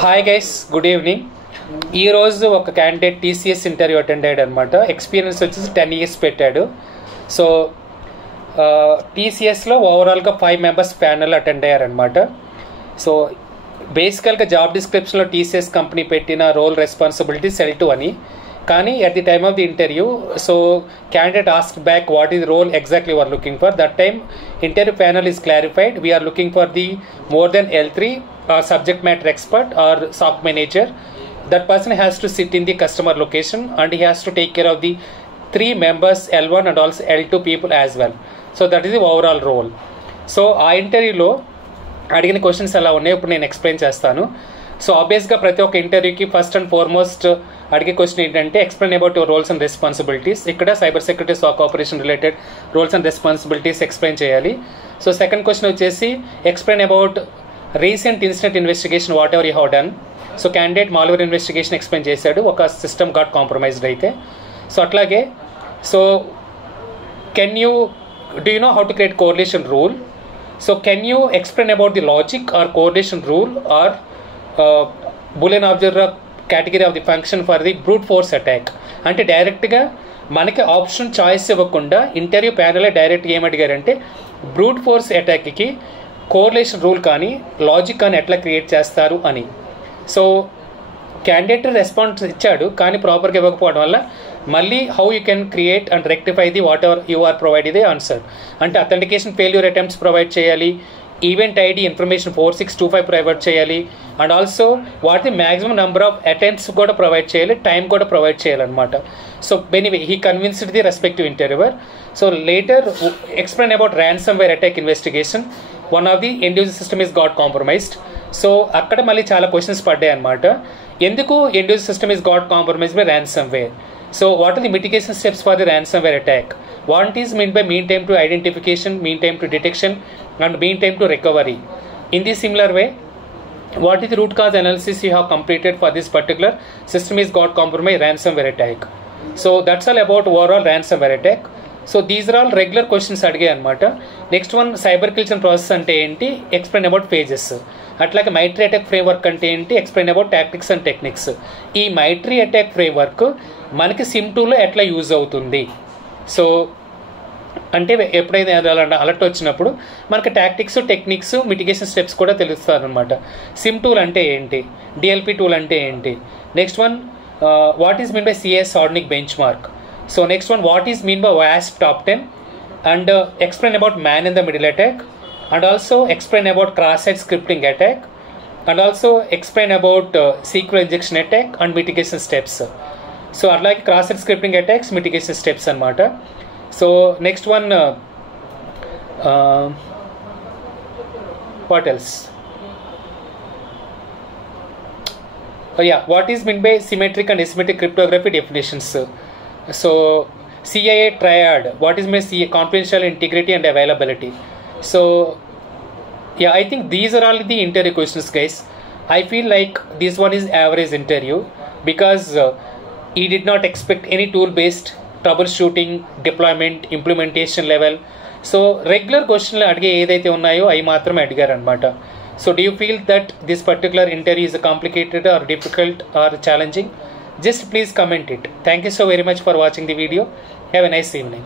Hi guys, good evening. ఈరోజు ఒక candidate TCS interview attend అయ్యాడు అనమాట. ఎక్స్పీరియన్స్ వచ్చేసి 10 years పెట్టాడు. సో టీసీఎస్లో ఓవరాల్గా 5 members ప్యానల్ అటెండ్ అయ్యారనమాట. సో బేసికల్గా జాబ్ డిస్క్రిప్షన్లో టీసీఎస్ కంపెనీ పెట్టిన రోల్ రెస్పాన్సిబిలిటీస్ L2 అని. కానీ at the time of the interview, so candidate asked back what is the role exactly we are looking for. That time interview panel is clarified, we are looking for the more than L3 or subject matter expert or SOC manager. That person has to sit in the customer location and he has to take care of the 3 members L1 and also L2 people as well. So that is the overall role. So ఆ ఇంటర్వ్యూలో అడిగిన క్వశ్చన్స్ ఎలా ఉన్నాయో ఇప్పుడు నేను ఎక్స్ప్లెయిన్ చేస్తాను. సో ఆబ్వియస్గా ప్రతి ఒక్క ఇంటర్వ్యూకి ఫస్ట్ అండ్ ఫార్మోస్ట్ అడిగే క్వశ్చన్ ఏంటంటే explain about your roles and responsibilities. ఇక్కడ cyber security SOC operation related roles and responsibilities explain చేయాలి. సో సెకండ్ క్వశ్చన్ వచ్చేసి explain about recent incident investigation whatever you have done. So candidate malware investigation explain చేశాడు, ఒక system got compromised అయితే. So అట్లాగే so can you do you know how to create correlation rule. So can you explain about the logic or correlation rule or Boolean observer category of the function for the brute force attack. అంటే డైరెక్ట్గా మనకి option choice ఇవ్వకుండా interview ప్యానలే డైరెక్ట్గా ఏమడిగారంటే brute force అటాక్కి correlation rule కానీ logic కానీ ఎట్లా క్రియేట్ చేస్తారు అని. సో క్యాండిడేట్ రెస్పాన్స్ ఇచ్చాడు కానీ ప్రాపర్గా ఇవ్వకపోవడం వల్ల మళ్ళీ how you can create and rectify the whatever you are provide the answer. అంటే అథెంటికేషన్ ఫెయిల్యూర్ అటెంప్ట్స్ ప్రొవైడ్ చేయాలి, ఈవెంట్ ఐడి ఇన్ఫర్మేషన్ 4625 ప్రొవైడ్ చేయాలి, అండ్ ఆల్సో వాటి మ్యాక్సిమం నెంబర్ ఆఫ్ అటెంప్ట్స్ కూడా ప్రొవైడ్ చేయాలి, టైం కూడా ప్రొవైడ్ చేయాలన్నమాట. So anyway he convinced the respective interviewer. So later explain about ransomware attack investigation, one of the end user system is got compromised. So అక్కడ మళ్ళీ చాలా questions పడ్డాయి అనమాట. ఎందుకు end user system is got compromised by ransomware. So what are the mitigation steps for the ransomware attack? What is meant by mean time to identification, mean time to detection and mean time to recovery? In the similar way, what is the root cause analysis you have completed for this particular system is got compromised ransomware attack? So that's all about overall ransomware attack. So these are all regular questions అడిగాయి అనమాట. Next one cyber kills process అంటే ఏంటి, explain about phases. అట్లాగే Maitree attack framework అంటే ఏంటి, explain about tactics and techniques. ఈ Maitree attack framework మనకి SIM2లో ఎట్లా యూజ్ అవుతుంది. సో అంటే ఎప్పుడైతే అలర్ట్ వచ్చినప్పుడు మనకి టాక్టిక్స్ టెక్నిక్స్ మిటిగేషన్ స్టెప్స్ కూడా తెలుస్తారనమాట. SIM టూల్ అంటే ఏంటి, DLP టూల్ అంటే ఏంటి. Next one what is mean by CS Sordnik bench mark. So next one, what is mean by WASP top 10 and explain about man in the middle attack and also explain about cross-site scripting attack and also explain about SQL injection attack and mitigation steps. So like cross-site scripting attacks, mitigation steps anamata. So next one, what else? Oh yeah, what is mean by symmetric and asymmetric cryptography definitions. So CIA triad, what is meant CIA confidential, integrity and availability. So yeah, I think these are all the interview questions guys. I feel like this one is average interview because he did not expect any tool based troubleshooting, deployment, implementation level. So regular question lo adige edaithe unnayo ayi maatrame adigaru anamata. So do you feel that this particular interview is complicated or difficult or challenging? Just please comment it. Thank you so very much for watching the video. Have a nice evening.